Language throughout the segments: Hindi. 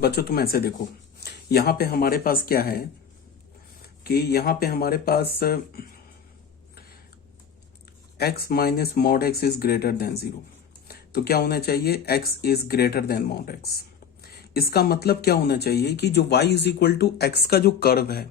बच्चों तुम ऐसे देखो, यहाँ पे हमारे पास क्या है कि यहाँ पे हमारे पास x minus mod x is greater than 0। तो क्या होना चाहिए, x is greater than mod x। इसका मतलब क्या होना चाहिए कि जो y is equal to x का जो कर्व है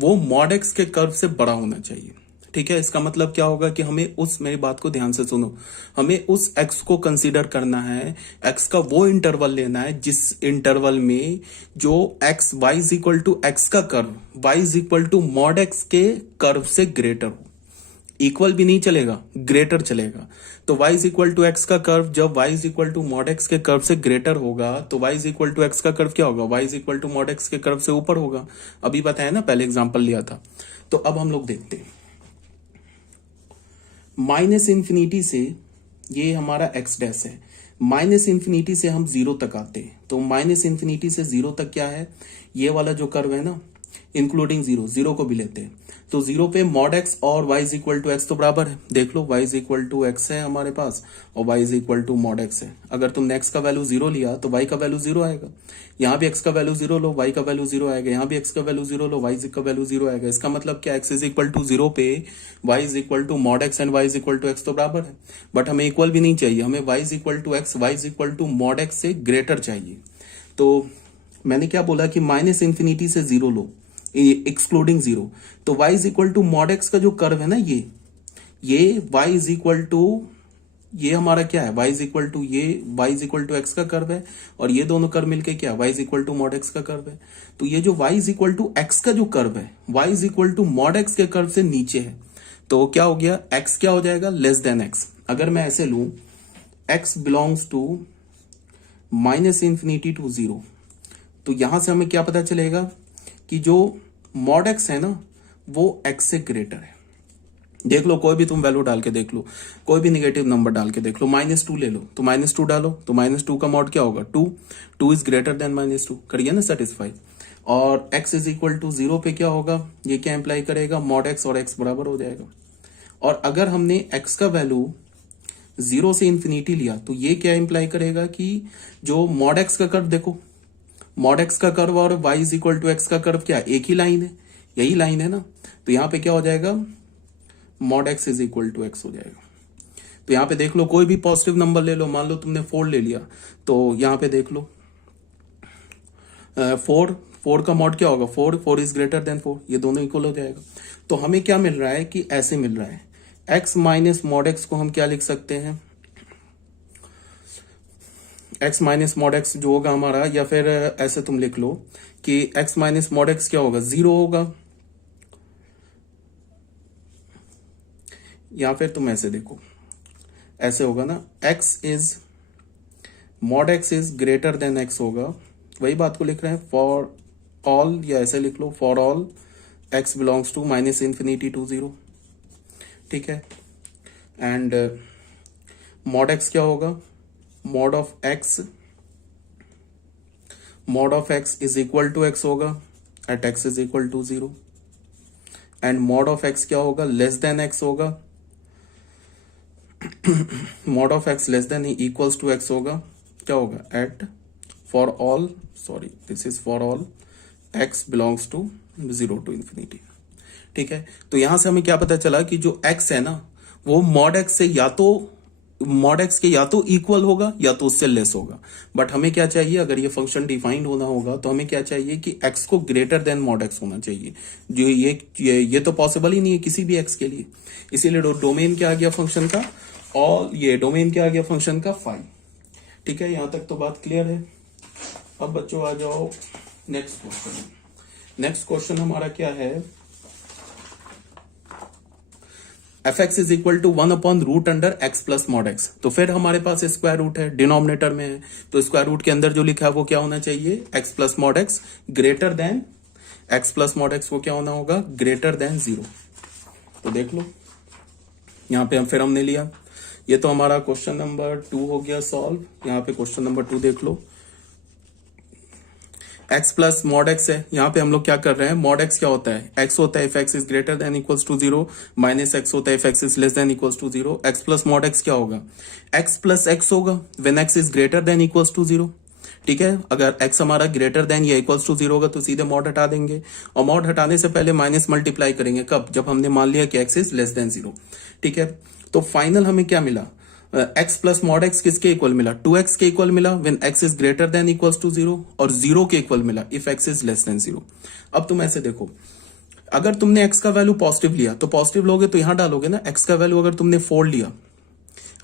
वो मॉड x के कर्व से बड़ा होना चाहिए। ठीक है, इसका मतलब क्या होगा कि हमें उस, मेरी बात को ध्यान से सुनो, हमें उस x को कंसीडर करना है, x का वो इंटरवल लेना है जिस इंटरवल में जो x y is equal to x का curve y is equal to mod x के कर्व से ग्रेटर हो। इक्वल भी नहीं चलेगा, ग्रेटर चलेगा। तो y is equal to x का कर्व जब y is equal to mod x के कर्व से ग्रेटर होगा तो y is equal to x का कर्व क्या होगा, y is equal to mod x के कर्व से ऊपर होगा। अभी बताया ना, पहले एग्जांपल लिया था। तो अब हम लोग देखते हैं, माइनस इंफिनिटी से ये हमारा एक्स डैश है, माइनस इंफिनिटी से हम जीरो तक आते हैं। तो माइनस इंफिनिटी से जीरो तक क्या है, ये वाला जो कर्व है ना, इंक्लूडिंग जीरो, जीरो को भी लेते हैं। तो जीरो पे मॉड एक्स और y is equal to x तो बराबर है। देख लो, y is equal to x है हमारे पास और y is equal to mod x है। अगर तुमने x का वैल्यू जीरो लिया तो y का वैल्यू जीरो आएगा। यहाँ भी x का वैल्यू जीरो लो, y का वैल्यू जीरो आएगा। यहाँ भी x का वैल्यू जीरो लो, y का वैल्यू जीरो आएगा। इसका मतलब क्या, x is equal to zero पे y is equal to mod x and y is equal to x तो बराबर है। बट हमें इक्वल भी नहीं चाहिए, हमें y is equal to x, y is equal to mod x से ग्रेटर चाहिए। तो मैंने क्या बोला कि माइनस इंफिनिटी से जीरो लो, एक्सक्लूडिंग जीरो। तो y is equal to mod x का जो कर्व है ना, ये y इज इक्वल टू, ये हमारा क्या है, y इज इक्वल टू, ये y is equal to x का कर्व है और ये दोनों कर्व मिलके क्या, y is equal to mod x का कर्व है। तो ये जो y is equal to x का जो कर्व है, y is equal to mod x के कर्व से नीचे है। तो क्या हो गया, x क्या हो जाएगा, लेस देन x। अगर मैं ऐसे लू, x belongs to minus infinity to zero, तो यहां से हमें क्या पता चलेगा कि जो मॉड एक्स है ना वो x से ग्रेटर है। देख लो, कोई भी तुम वैल्यू डाल के देख लो, कोई भी निगेटिव नंबर डाल के देख लो, -2 ले लो तो -2 डालो तो -2 का मॉड क्या होगा, 2 इज ग्रेटर देन -2, करिए ना सेटिस्फाई। और x is equal to zero पे क्या होगा, ये क्या इंप्लाई करेगा, मॉड x और x बराबर हो जाएगा। और अगर हमने x का वैल्यू जीरो से इंफिनिटी लिया तो ये क्या इंप्लाई करेगा कि जो मॉड x का कर्व, देखो मॉड एक्स का कर्व और y is equal to x का कर्व क्या, एक ही लाइन है, यही लाइन है ना। तो यहां पे क्या हो जाएगा, mod x is equal to x हो जाएगा। तो यहां पे देख लो, कोई भी पॉजिटिव नंबर ले लो, मान लो तुमने 4 ले लिया तो यहां पे देख लो 4 का मॉड क्या होगा, 4 इज ग्रेटर देन 4, ये दोनों इक्वल हो जाएगा। तो हमें क्या मिल रहा है कि ऐसे मिल रहा है, x माइनस मॉड एक्स को हम क्या लिख सकते हैं, x माइनस मॉड एक्स जो होगा हमारा, या फिर ऐसे तुम लिख लो कि x माइनस मॉड एक्स क्या होगा, जीरो होगा। या फिर तुम ऐसे देखो, ऐसे होगा ना, x is mod x is greater then x होगा। वही बात को लिख रहे हैं, फॉर ऑल, या ऐसे लिख लो, for all x belongs to minus infinity to zero. ठीक है, एंड मॉड एक्स क्या होगा, mod of x is equal to x होगा at x is equal to zero. And mod of x क्या होगा, लेस देन x होगा, mod of x less than equals to x होगा, क्या होगा, at for all, sorry this is for all x belongs to zero to infinity. ठीक है, तो यहां से हमें क्या पता चला कि जो x है ना वो मॉड x से या तो मॉड एक्स के या तो इक्वल होगा या तो उससे लेस होगा। बट हमें क्या चाहिए, अगर ये फंक्शन डिफाइंड होना होगा तो हमें क्या चाहिए कि x को ग्रेटर देन मॉड एक्स होना चाहिए। जो ये तो पॉसिबल ही नहीं है किसी भी x के लिए, इसीलिए डोमेन क्या आ गया फंक्शन का, और ये डोमेन क्या आ गया फंक्शन का, फाई। ठीक है, यहां तक तो बात क्लियर है। अब बच्चों आ जाओ नेक्स्ट क्वेश्चन। नेक्स्ट क्वेश्चन हमारा क्या है, f x is equal to 1 upon root under x plus mod x. तो फिर हमारे पास स्क्वायर रूट है, डिनोमिनेटर में है, तो स्क्वायर रूट के अंदर जो लिखा है वो क्या होना चाहिए, x plus mod x greater than, x plus mod x वो क्या होना होगा, ग्रेटर देन जीरो। तो देख लो यहां पे फिर हमने लिया, ये तो हमारा क्वेश्चन नंबर 2 हो गया सॉल्व। यहाँ पे क्वेश्चन नंबर 2 देख लो, x प्लस मॉड एक्स है। यहाँ पे हम लोग क्या कर रहे हैं, मॉड एक्स क्या होता है, x होता है if x is greater than equals to zero, minus x होता है if x is less than equals to zero. x plus mod x क्या होगा, x प्लस x होगा when x is greater than equals to zero. ठीक है, अगर x हमारा ग्रेटर देन या इक्वल्स टू 0 होगा तो सीधे मॉड हटा देंगे, और मॉड हटाने से पहले माइनस मल्टीप्लाई करेंगे कब, जब हमने मान लिया कि x इज लेस देन 0। ठीक है, तो फाइनल हमें क्या मिला, x प्लस मॉड x किसके इक्वल मिला, 2x के इक्वल मिला when x is greater than equals to 0, और 0 के इक्वल मिला if x is less than 0। अब तुम ऐसे देखो, अगर तुमने x का वैल्यू पॉजिटिव लिया तो पॉजिटिव लोगे तो यहां डालोगे ना, x का वैल्यू अगर तुमने 4 लिया,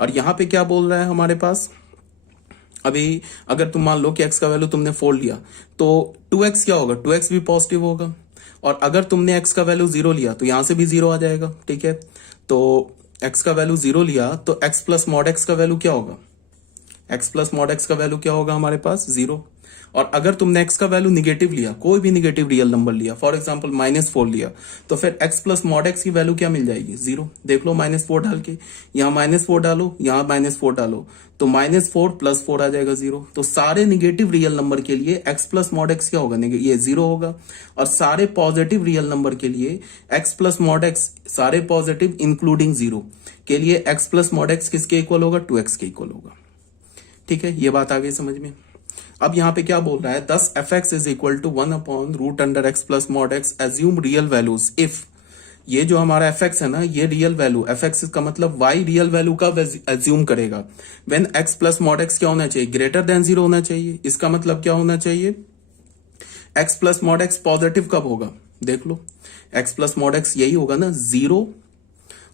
और यहां पे क्या बोल रहा है हमारे पास, अभी अगर तुम मान लो कि x का वैल्यू तुमने 4 लिया तो 2x क्या होगा, 2x भी पॉजिटिव होगा, और अगर तुमने x का वैल्यू 0 लिया तो यहां से भी 0 आ जाएगा। ठीक है, तो x का वैल्यू 0 लिया तो x प्लस मॉड x का वैल्यू क्या होगा, x प्लस मॉड x का वैल्यू क्या होगा हमारे पास 0। और अगर तुमने x का वैल्यू निगेटिव लिया, कोई भी निगेटिव रियल नंबर लिया, फॉर एग्जांपल -4 लिया, तो फिर x प्लस मॉड x की वैल्यू क्या मिल जाएगी 0। देख लो -4 डाल के, यहाँ -4 डालो, यहाँ -4 डालो, तो -4 प्लस 4 आ जाएगा 0। तो सारे निगेटिव रियल नंबर के लिए x प्लस मॉड x क्या होगा, ये 0 होगा, और सारे पॉजिटिव रियल नंबर के लिए x प्लस मॉड x, सारे पॉजिटिव इंक्लूडिंग 0 के लिए x प्लस मॉड x किसके इक्वल होगा, 2x के इक्वल होगा। ठीक है, ये बात आ गई समझ में। अब यहां पे क्या बोल रहा है, thus fx is equal to 1/√x plus mod x assume real values if, ये जो हमारा fx है ना, ये रियल वैल्यू, fx का मतलब y रियल वैल्यू का एज्यूम करेगा when x plus mod x क्या होना चाहिए, ग्रेटर देन 0 होना चाहिए। इसका मतलब क्या होना चाहिए, x plus mod x positive कब होगा, देख लो, x प्लस मॉड x यही होगा ना, 0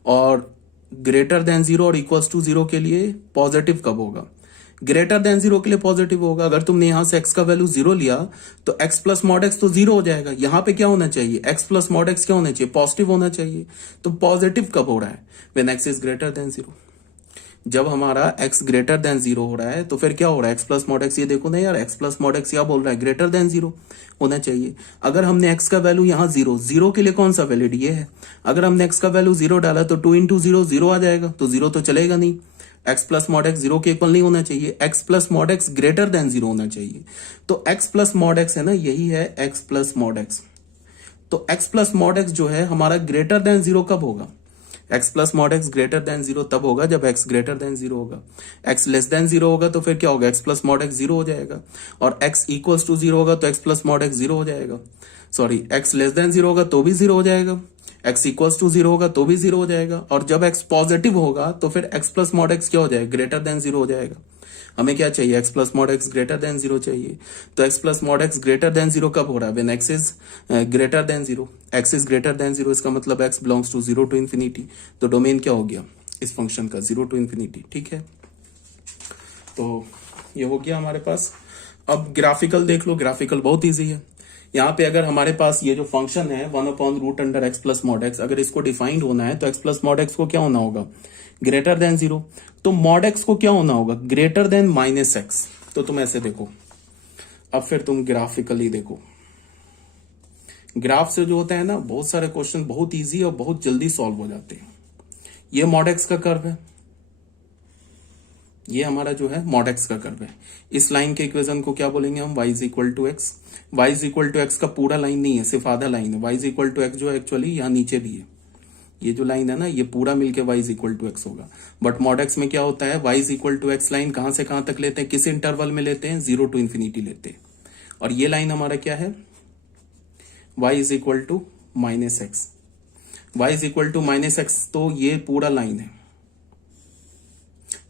और ग्रेटर देन 0 और इक्वल्स टू 0 के लिए पॉजिटिव कब होगा, ग्रेटर देन 0 के लिए पॉजिटिव होगा। अगर तुमने यहां से x का वैल्यू 0 लिया तो x प्लस मॉड x तो 0 हो जाएगा, यहां पे क्या होना चाहिए, x प्लस मॉड x क्या होना चाहिए, पॉजिटिव होना चाहिए। तो पॉजिटिव कब हो रहा है, when x is greater than 0। जब हमारा x ग्रेटर देन 0 हो रहा है तो फिर क्या हो रहा है, x प्लस मॉड x, ये देखो ना यार, x प्लस मॉड x क्या बोल रहा है, ग्रेटर देन 0 होना चाहिए। अगर हमने x का वैल्यू यहाँ 0 के लिए कौन सा वैलिड ये है, अगर हमने x का वैल्यू 0 डाला तो 2 इंटू 0 0 आ जाएगा, तो 0 तो चलेगा नहीं। x प्लस मॉड x 0 के इक्वल नहीं होना चाहिए, x plus mod x greater than 0 होना चाहिए। तो x प्लस मॉड x है ना, यही है x प्लस मॉड x। तो x प्लस मॉड x जो है हमारा ग्रेटर देन 0 कब होगा, x plus mod x greater than 0 तब होगा जब x ग्रेटर देन 0 होगा। x लेस देन 0 होगा तो फिर क्या होगा, x प्लस मॉड x 0 हो जाएगा, और x इक्वल्स टू 0 होगा तो x प्लस मॉड x 0 हो जाएगा। सॉरी, x लेस देन 0 होगा तो भी 0 हो जाएगा, x इक्वल्स टू 0 होगा तो भी 0 हो जाएगा, और जब x पॉजिटिव होगा तो फिर x प्लस मॉड x क्या हो जाएगा, ग्रेटर देन 0 हो जाएगा। हमें क्या चाहिए, x plus mod x greater than 0 चाहिए। तो x plus mod x greater than 0 कब हो रहा है, when x is greater than 0। x is greater than 0 इसका मतलब x belongs to 0 to infinity, तो डोमेन क्या हो गया इस फंक्शन का, 0 टू इन्फिनिटी। ठीक है, तो ये हो गया हमारे पास। अब ग्राफिकल देख लो, ग्राफिकल बहुत ईजी है। यहाँ पे अगर हमारे पास ये जो फंक्शन है 1/√x प्लस मॉड x, अगर इसको डिफाइंड होना है तो x प्लस मॉड x को क्या होना होगा, ग्रेटर देन 0। तो मॉड x को क्या होना होगा, ग्रेटर देन -x। तो तुम ऐसे देखो, अब फिर तुम ग्राफिकली देखो, ग्राफ से जो होता है ना, बहुत सारे क्वेश्चन बहुत इजी और बहुत जल्दी सॉल्व हो जाते हैं। ये मॉड x का कर्व है, ये हमारा जो है मॉड x का कर्व है। इस लाइन के इक्वेशन को क्या बोलेंगे हम, y is equal to x. y is equal to x का पूरा लाइन नहीं है, सिर्फ आधा लाइन है। y is equal to x जो एक्चुअली यहाँ नीचे भी है, ये जो लाइन है ना, ये पूरा मिलके y is equal to x होगा। बट मॉड x में क्या होता है, y is equal to x line कहां से कहां तक लेते हैं, किस इंटरवल में लेते हैं, 0 टू इन्फिनिटी लेते हैं। और ये लाइन हमारा क्या है, y is equal to -x। y is equal to -x, तो ये पूरा लाइन है,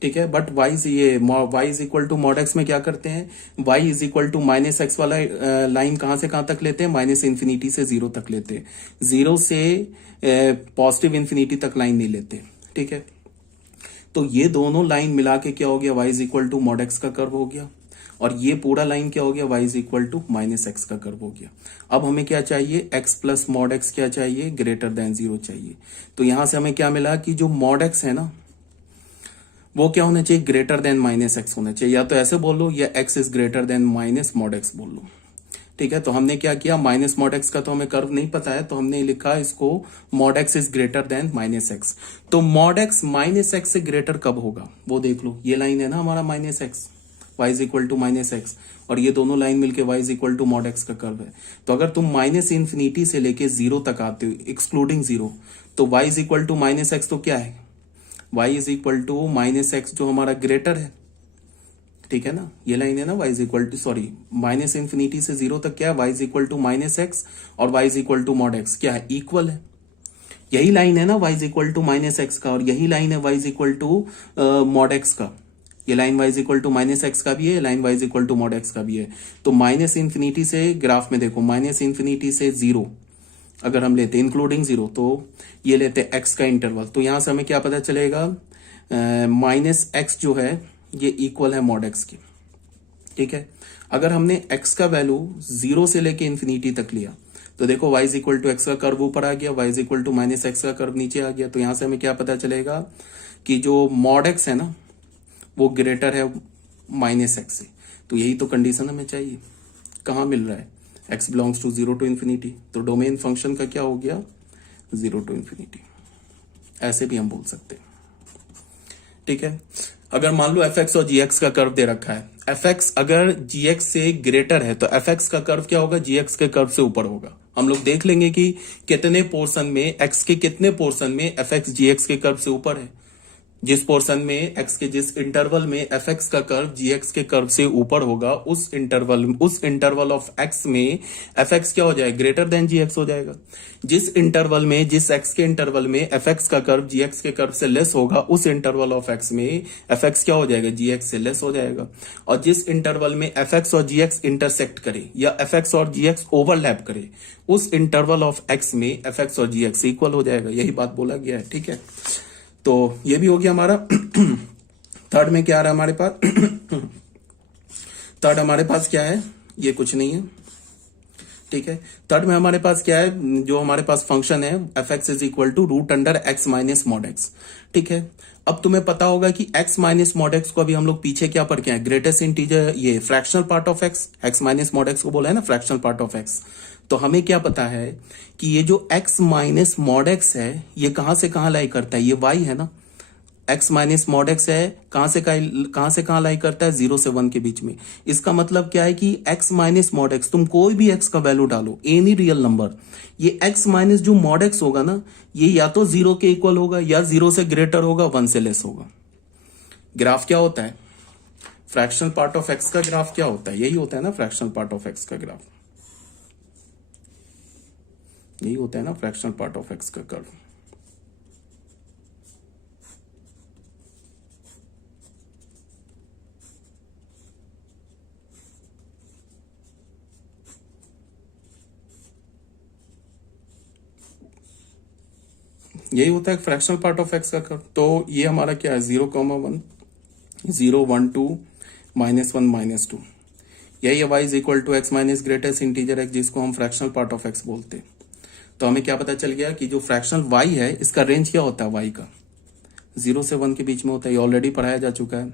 ठीक है। But y is equal to mod x में क्या करते हैं, y is equal to -x वाला लाइन कहां से कहां तक लेते हैं, -इन्फिनिटी से 0 तक लेते हैं, 0 से पॉजिटिव इन्फिनिटी तक लाइन नहीं लेते, ठीक है। तो ये दोनों लाइन मिला के क्या हो गया, y is equal to mod x का कर्व हो गया, और ये पूरा लाइन क्या हो गया, y is equal to -x का कर्व हो गया। अब हमें क्या चाहिए, x प्लस मॉड x क्या चाहिए, ग्रेटर देन 0 चाहिए। तो यहां से हमें क्या मिला कि जो मॉड x है ना, वो क्या होना चाहिए, ग्रेटर देन -x होना चाहिए। या तो ऐसे बोल लो, या x is greater than -mod x बोल लो, ठीक है। तो हमने क्या किया, -मॉड x का तो हमें कर्व नहीं पता है, तो हमने लिखा इसको mod x is greater then -x। तो मॉड x -x से ग्रेटर कब होगा, वो देख लो, ये लाइन है ना हमारा -x, y is equal to -x, और ये दोनों लाइन मिलके y is equal to mod x का कर्व है। तो अगर तुम -इन्फिनिटी से लेके 0 तक आते हो एक्सक्लूडिंग 0, तो y is equal to -x तो क्या है, y is equal to -x जो हमारा ग्रेटर है, ठीक है ना, ये लाइन है ना y is equal to sorry minus infinity से 0 तक क्या है, y is equal to minus x और y is equal to mod x क्या है, इक्वल है। यही लाइन है ना y is equal to minus x का, और यही लाइन है y is equal to mod x का। ये line y is equal to minus x का भी है, line y is equal to mod x का भी है। तो माइनस इन्फिनिटी से ग्राफ में देखो, माइनस इन्फिनिटी से 0 अगर हम लेते इंक्लूडिंग 0, तो ये लेते x का इंटरवल, तो यहां से हमें क्या पता चलेगा, माइनस एक्स जो है ये इक्वल है मॉड एक्स की। ठीक है, अगर हमने x का वैल्यू 0 से लेके इन्फिनिटी तक लिया तो देखो y is equal to x का कर्व ऊपर आ गया, y is equal to minus x का कर्व नीचे आ गया। तो यहां से हमें क्या पता चलेगा कि जो मॉड एक्स है ना वो ग्रेटर है माइनस एक्स से। तो यही तो कंडीशन हमें चाहिए। कहाँ मिल रहा है, x belongs to 0 to infinity, तो डोमेन फंक्शन का क्या हो गया, 0 टू इन्फिनिटी, ऐसे भी हम बोल सकते हैं। ठीक है, अगर मान लो fx और gx का कर्व दे रखा है, fx अगर gx से ग्रेटर है तो fx का कर्व क्या होगा, gx के कर्व से ऊपर होगा। हम लोग देख लेंगे कि कितने पोर्शन में, x के कितने पोर्शन में fx gx के कर्व से ऊपर है। जिस पोर्शन में x के जिस इंटरवल में fx का कर्व gx के कर्व से ऊपर होगा, उस इंटरवल ऑफ x में fx क्या हो जाएगा, ग्रेटर देन gx हो जाएगा। जिस इंटरवल में, जिस x के इंटरवल में fx का कर्व gx के कर्व से लेस होगा, उस इंटरवल ऑफ x में fx क्या हो जाएगा, gx से लेस हो जाएगा। और जिस इंटरवल में fx और gx इंटरसेक्ट करे या fx और gx ओवरलैप करे, उस इंटरवल ऑफ x में fx और gx इक्वल हो जाएगा। यही बात बोला गया है। ठीक है, तो ये भी हो गया हमारा। थर्ड में क्या आ रहा है हमारे पास, थर्ड हमारे पास क्या है, ये कुछ नहीं है। ठीक है, थर्ड में हमारे पास क्या है, जो हमारे पास फंक्शन है f x is equal to root under x minus mod x. ठीक है, अब तुम्हें पता होगा कि x माइनस मॉड एक्स को अभी हम लोग पीछे क्या पढ़ के आए, ग्रेटेस्ट इंटीजर, ये fractional part of x minus mod x को बोला है ना फ्रैक्शनल पार्ट ऑफ x। तो हमें क्या पता है कि ये जो x माइनस मॉड एक्स है ये कहां से कहां लाई करता है, ये y है ना, x माइनस मॉड एक्स है, कहां से कहां लाई करता है, 0 से 1 के बीच में। इसका मतलब क्या है कि x माइनस मॉड एक्स, तुम कोई भी x का वैल्यू डालो, एनी रियल नंबर, ये x माइनस जो मॉड एक्स होगा ना, ये या तो 0 के इक्वल होगा या 0 से ग्रेटर होगा, 1 से लेस होगा। ग्राफ क्या होता है, फ्रैक्शनल पार्ट ऑफ x का ग्राफ क्या होता है, यही होता है ना फ्रैक्शनल पार्ट ऑफ x का ग्राफ, यही होता है ना फ्रैक्शनल पार्ट ऑफ x का कर्व। यही होता है फ्रैक्शनल पार्ट ऑफ एक्स का कर्व। तो ये हमारा क्या है, 0,1 0 1 2 -1 -2, यही है y is equal to x minus greatest integer x, जिसको हम फ्रैक्शनल पार्ट ऑफ x बोलते हैं। तो हमें क्या पता चल गया कि जो फ्रैक्शनल y है इसका रेंज क्या होता है, y का 0 से 1 के बीच में होता है, ये ऑलरेडी पढ़ाया जा चुका है।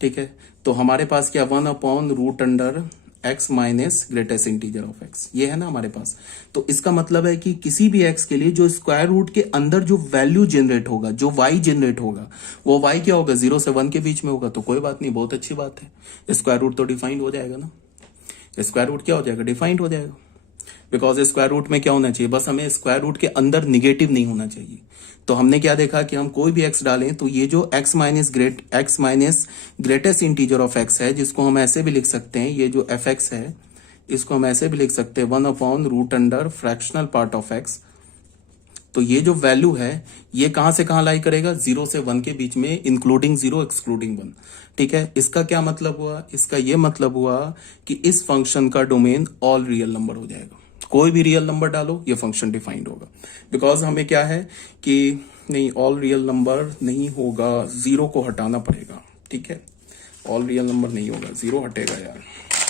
ठीक है, तो हमारे पास क्या 1/√अंडर x minus greatest integer of x, ये है ना हमारे पास। तो इसका मतलब है कि किसी भी x के लिए जो स्क्वायर रूट के अंदर जो वैल्यू जनरेट होगा, जो y जनरेट होगा, वो y क्या होगा, 0 से 1 के बीच में होगा। तो कोई बात नहीं, बहुत अच्छी बात है, स्क्वायर रूट तो डिफाइंड हो जाएगा ना, स्क्वायर रूट क्या हो जाएगा, डिफाइंड हो जाएगा। बिकॉज स्क्वायर रूट में क्या होना चाहिए, बस हमें स्क्वायर रूट के अंदर निगेटिव नहीं होना चाहिए। तो हमने क्या देखा कि हम कोई भी x डालें तो ये जो x minus greatest integer of x है, जिसको हम ऐसे भी लिख सकते हैं, ये जो fx है इसको हम ऐसे भी लिख सकते हैं 1/√अंडर फ्रैक्शनल पार्ट ऑफ x। तो ये जो वैल्यू है ये कहां से कहां लाई करेगा, 0 से 1 के बीच में, इंक्लूडिंग 0 एक्सक्लूडिंग 1। ठीक है, इसका क्या मतलब हुआ, इसका ये मतलब हुआ कि इस फंक्शन का डोमेन ऑल रियल नंबर हो जाएगा। कोई भी रियल नंबर डालो ये फंक्शन डिफाइंड होगा। बिकॉज हमें क्या है कि नहीं, ऑल रियल नंबर नहीं होगा, 0 को हटाना पड़ेगा। ठीक है, ऑल रियल नंबर नहीं होगा, 0 हटेगा यार,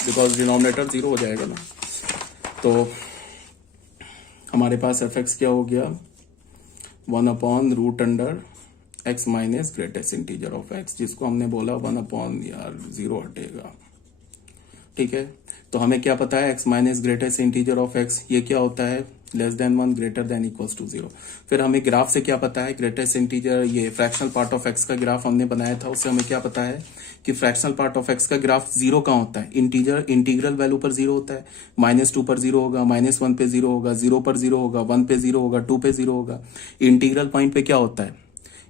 बिकॉज डिनोमिनेटर 0 हो जाएगा ना। तो हमारे पास एफ एक्स क्या हो गया, 1/√अंडर x minus greatest integer of x, जिसको हमने बोला 1/ यार 0 हटेगा। ठीक है, तो हमें क्या पता है x minus greatest integer of x ये क्या होता है, less than 1 greater than equals to 0। फिर हमें ग्राफ से क्या पता है, ग्रेटेस्ट इंटीजर, ये फ्रैक्शनल पार्ट ऑफ x का ग्राफ हमने बनाया था, उससे हमें क्या पता है कि फ्रैक्शनल पार्ट ऑफ x का ग्राफ 0 कहाँ होता है, इंटीग्रल वैल्यू पर 0 होता है। -2 पर 0 होगा, -1 पे 0 होगा, 0 पर 0 होगा, 1 पे 0 होगा, 2 पे 0 होगा। इंटीग्रल पॉइंट पे क्या होता है,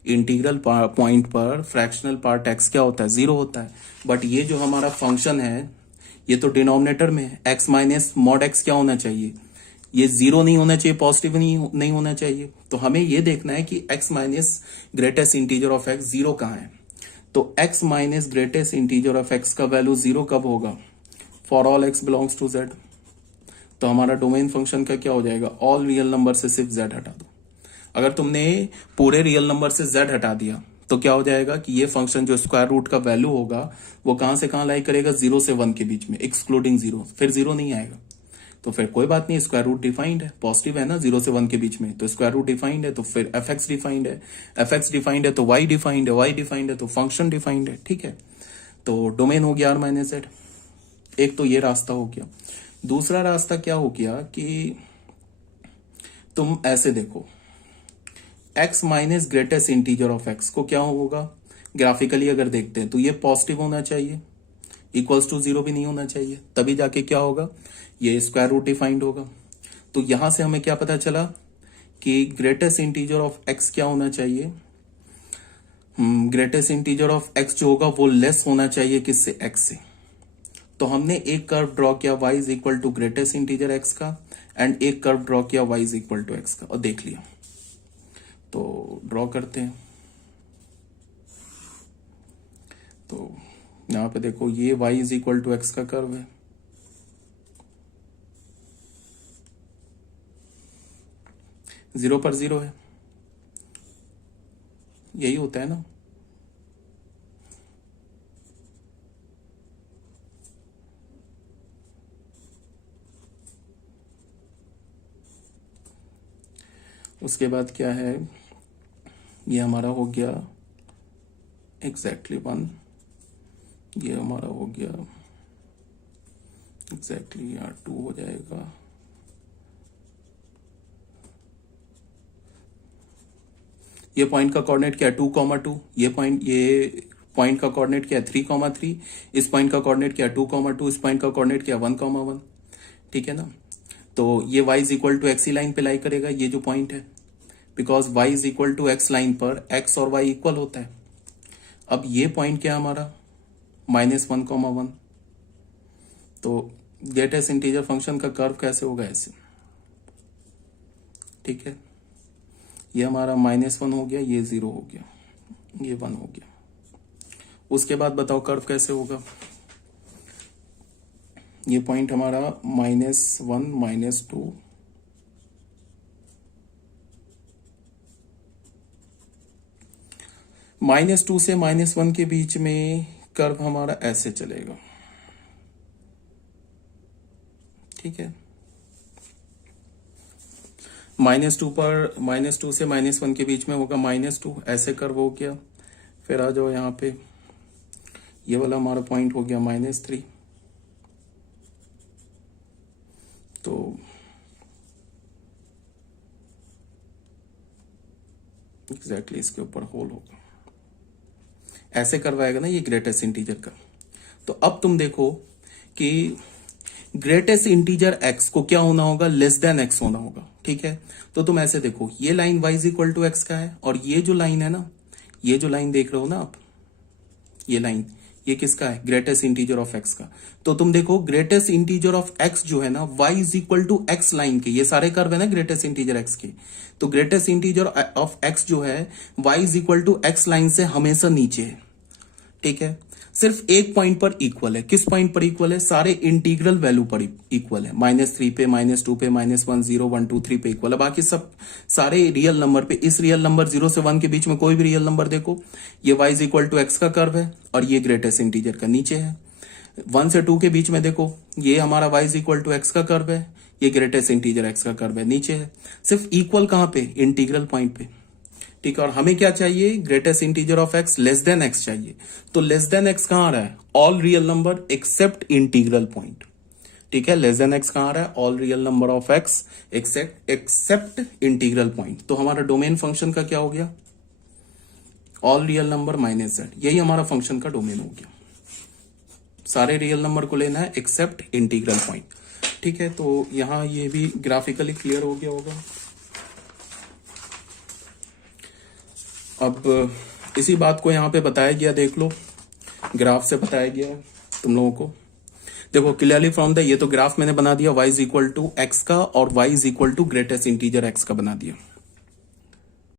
इंटीग्रल पॉइंट पर फ्रैक्शनल पार्ट x क्या होता है, 0 होता है। बट ये जो हमारा फंक्शन है ये तो डिनोमिनेटर में है, x माइनस मॉड x क्या होना चाहिए, ये 0 नहीं होना चाहिए, पॉजिटिव नहीं होना चाहिए। तो हमें ये देखना है कि x minus greatest integer of x 0 कहाँ है। तो x minus greatest integer of x का वैल्यू 0 कब होगा, for all x belongs to z। तो हमारा डोमेन फंक्शन का क्या हो जाएगा, ऑल रियल नंबर से सिर्फ z हटा दो। अगर तुमने पूरे रियल नंबर से z हटा दिया तो क्या हो जाएगा कि ये फंक्शन जो स्क्वायर रूट का वैल्यू होगा वो कहां से कहां लाई करेगा, 0 से 1 के बीच में, एक्सक्लूडिंग 0, फिर 0 नहीं आएगा। तो फिर कोई बात नहीं, स्क्वायर रूट डिफाइंड है, पॉजिटिव है ना 0 से 1 के बीच में, तो स्क्वायर रूट डिफाइंड है, तो फिर एफ एक्स डिफाइंड है, एफ एक्स डिफाइंड है तो वाई डिफाइंड है, वाई डिफाइंड है तो फंक्शन डिफाइंड है। ठीक है, तो डोमेन हो गया आर माइनस जेड। एक तो ये रास्ता हो गया। दूसरा रास्ता क्या हो गया कि तुम ऐसे देखो, x minus greatest integer of x को क्या होगा, ग्राफिकली अगर देखते हैं तो ये पॉजिटिव होना चाहिए, इक्वल्स टू 0 भी नहीं होना चाहिए, तभी जाके क्या होगा, ये स्क्वायर रूट डिफाइंड होगा। तो यहां से हमें क्या पता चला कि ग्रेटेस्ट इंटीजर ऑफ x क्या होना चाहिए, ग्रेटेस्ट इंटीजर ऑफ x जो होगा वो लेस होना चाहिए किससे, x से। तो हमने एक कर्व ड्रॉ किया y is equal to greatest integer x का, एंड एक कर्व ड्रॉ किया y is equal to x का, और देख लिया। तो ड्रॉ करते हैं। तो यहां पे देखो ये y is equal to x का कर्व है, जीरो पर 0 है, यही होता है ना। उसके बाद क्या है, ये हमारा हो गया एग्जैक्टली 1, ये हमारा हो गया एग्जैक्टली यहाँ 2 हो जाएगा। ये पॉइंट का कोऑर्डिनेट क्या है, 2,2। ये पॉइंट का कोऑर्डिनेट क्या है, 3,3। इस पॉइंट का कोऑर्डिनेट क्या है, 2,2। इस पॉइंट का कोऑर्डिनेट क्या है, 1,1। ठीक है ना। तो ये y is equal to x line पे लाई करेगा, ये जो पॉइंट है, because y is equal to x line पर x और y इक्वल होता है। अब ये पॉइंट क्या हमारा, -1,1। तो ग्रेटेस्ट इंटीजर फंक्शन का कर्व कैसे होगा, ऐसे। ठीक है, ये हमारा -1 हो गया, ये 0 हो गया, ये 1 हो गया। उसके बाद बताओ कर्व कैसे होगा, ये पॉइंट हमारा -1 -2, -2 से -1 के बीच में कर्व हमारा ऐसे चलेगा। ठीक है, -2 पर, -2 से -1 के बीच में होगा -2, ऐसे कर्व हो गया। फिर आ जाओ यहाँ पे, ये वाला हमारा पॉइंट हो गया -3। तो एग्जैक्टली इसके ऊपर होल होगा, ऐसे करवाएगा ना ये ग्रेटेस्ट इंटीजर का। तो अब तुम देखो कि ग्रेटेस्ट इंटीजर x को क्या होना होगा, लेस देन x होना होगा। ठीक है, तो तुम ऐसे देखो, ये line y is equal to x का है, और ये जो लाइन है ना, ये जो लाइन देख रहे हो ना आप, ये लाइन, ये किसका है, ग्रेटेस्ट इंटीजर ऑफ x का। तो तुम देखो ग्रेटेस्ट इंटीजर ऑफ x जो है ना, y is equal to x line के, ये सारे कर्व है ना ग्रेटेस्ट इंटीजर x के। तो ग्रेटेस्ट इंटीजर ऑफ x जो है, y is equal to x line से हमेशा नीचे है। ठीक है, सिर्फ एक पॉइंट पर इक्वल है। किस पॉइंट पर इक्वल है, सारे इंटीग्रल वैल्यू पर इक्वल है, -3 पे, -2 पे, -1, 0, 1, 2, 3 पे इक्वल है। बाकी सब सारे रियल नंबर पे, इस रियल नंबर 0 से 1 के बीच में कोई भी रियल नंबर देखो, ये y is equal to x का कर्व है, और ये ग्रेटेस्ट इंटीजर का नीचे है। 1 से 2 के बीच में देखो, ये हमारा y is equal to x का कर्व है, ये ग्रेटेस्ट इंटीजर x का कर्व है, नीचे है। सिर्फ इक्वल कहां पे, इंटीग्रल पॉइंट पे। ठीक है, और हमें क्या चाहिए, greatest integer of x less than x चाहिए। तो लेस देन x कहां आ रहा है, all real number except integral point. ठीक है, लेस देन x कहां आ रहा है, all real number of x except integral point. तो हमारा डोमेन फंक्शन का क्या हो गया, ऑल रियल नंबर -z, यही हमारा फंक्शन का डोमेन हो गया। सारे रियल नंबर को लेना है एक्सेप्ट इंटीग्रल पॉइंट। ठीक है, तो यहां ये भी ग्राफिकली क्लियर हो गया होगा। अब इसी बात को यहाँ पे बताया गया, देख लो ग्राफ से बताया गया है तुम लोगों को। देखो क्लियरली फ्रॉम द, ये तो ग्राफ मैंने बना दिया y is equal to x का और y is equal to greatest integer x का बना दिया।